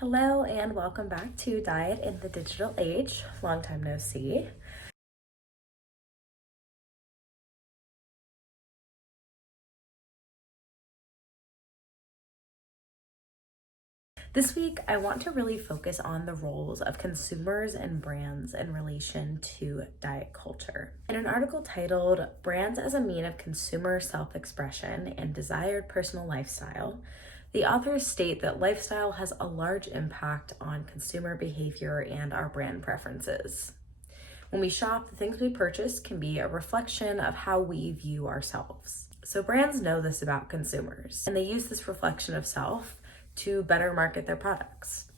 Hello and welcome back to Diet in the Digital Age. Long time no see. This week, I want to really focus on the roles of consumers and brands in relation to diet culture. In an article titled Brands as a Mean of Consumer Self-Expression and Desired Personal Lifestyle, the authors state that lifestyle has a large impact on consumer behavior and our brand preferences. When we shop, the things we purchase can be a reflection of how we view ourselves. So brands know this about consumers, and they use this reflection of self to better market their products.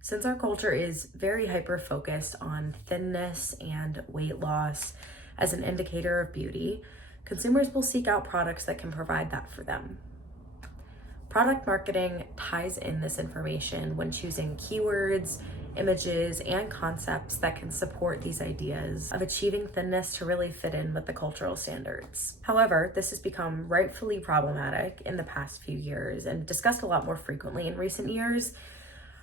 Since our culture is very hyper-focused on thinness and weight loss as an indicator of beauty, consumers will seek out products that can provide that for them. Product marketing ties in this information when choosing keywords, images, and concepts that can support these ideas of achieving thinness to really fit in with the cultural standards. However, this has become rightfully problematic in the past few years and discussed a lot more frequently in recent years.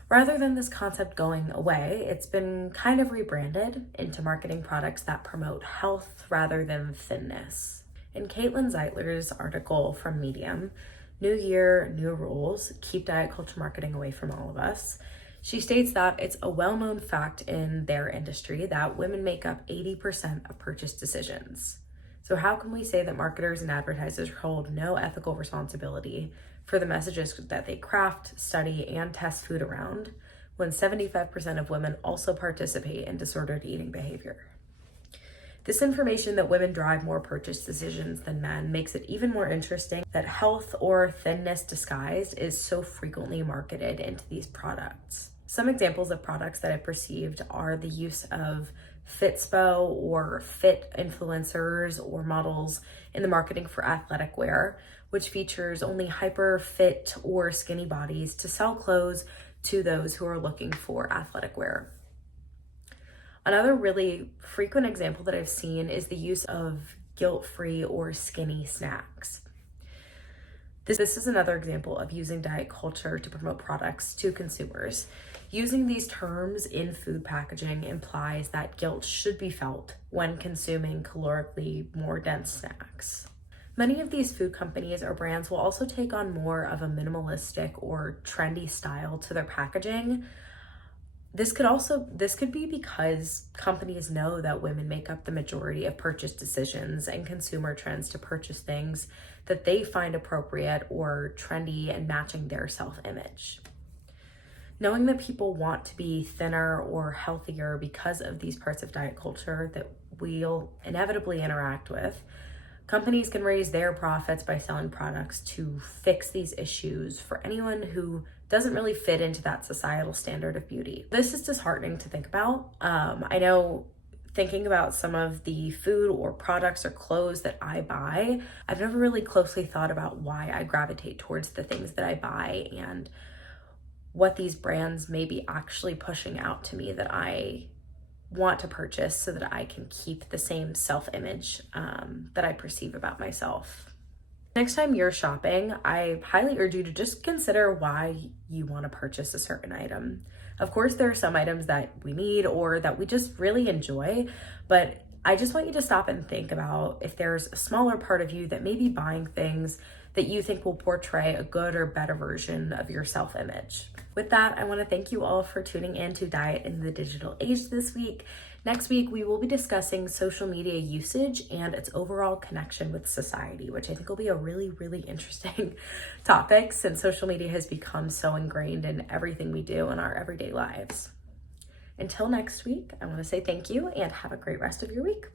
Rather than this concept going away, it's been kind of rebranded into marketing products that promote health rather than thinness. In Caitlin Zeitler's article from Medium, New Year, New Rules, Keep Diet Culture Marketing Away from All of Us, she states that it's a well-known fact in their industry that women make up 80% of purchase decisions. So how can we say that marketers and advertisers hold no ethical responsibility for the messages that they craft, study, and test food around when 75% of women also participate in disordered eating behavior? This information that women drive more purchase decisions than men makes it even more interesting that health or thinness disguised is so frequently marketed into these products. Some examples of products that I've perceived are the use of Fitspo or fit influencers or models in the marketing for athletic wear, which features only hyper fit or skinny bodies to sell clothes to those who are looking for athletic wear. Another really frequent example that I've seen is the use of guilt-free or skinny snacks. This is another example of using diet culture to promote products to consumers. Using these terms in food packaging implies that guilt should be felt when consuming calorically more dense snacks. Many of these food companies or brands will also take on more of a minimalistic or trendy style to their packaging. This could be because companies know that women make up the majority of purchase decisions and consumer trends to purchase things that they find appropriate or trendy and matching their self-image. Knowing that people want to be thinner or healthier because of these parts of diet culture that we'll inevitably interact with, companies can raise their profits by selling products to fix these issues for anyone who doesn't really fit into that societal standard of beauty. This is disheartening to think about. I know thinking about some of the food or products or clothes that I buy, I've never really closely thought about why I gravitate towards the things that I buy and what these brands may be actually pushing out to me that I want to purchase so that I can keep the same self-image that I perceive about myself. Next time you're shopping, I highly urge you to just consider why you want to purchase a certain item. Of course, there are some items that we need or that we just really enjoy, but I just want you to stop and think about if there's a smaller part of you that may be buying things that you think will portray a good or better version of your self-image. With that, I want to thank you all for tuning in to Diet in the Digital Age this week. Next week, we will be discussing social media usage and its overall connection with society, which I think will be a really, really interesting topic since social media has become so ingrained in everything we do in our everyday lives. Until next week, I want to say thank you and have a great rest of your week.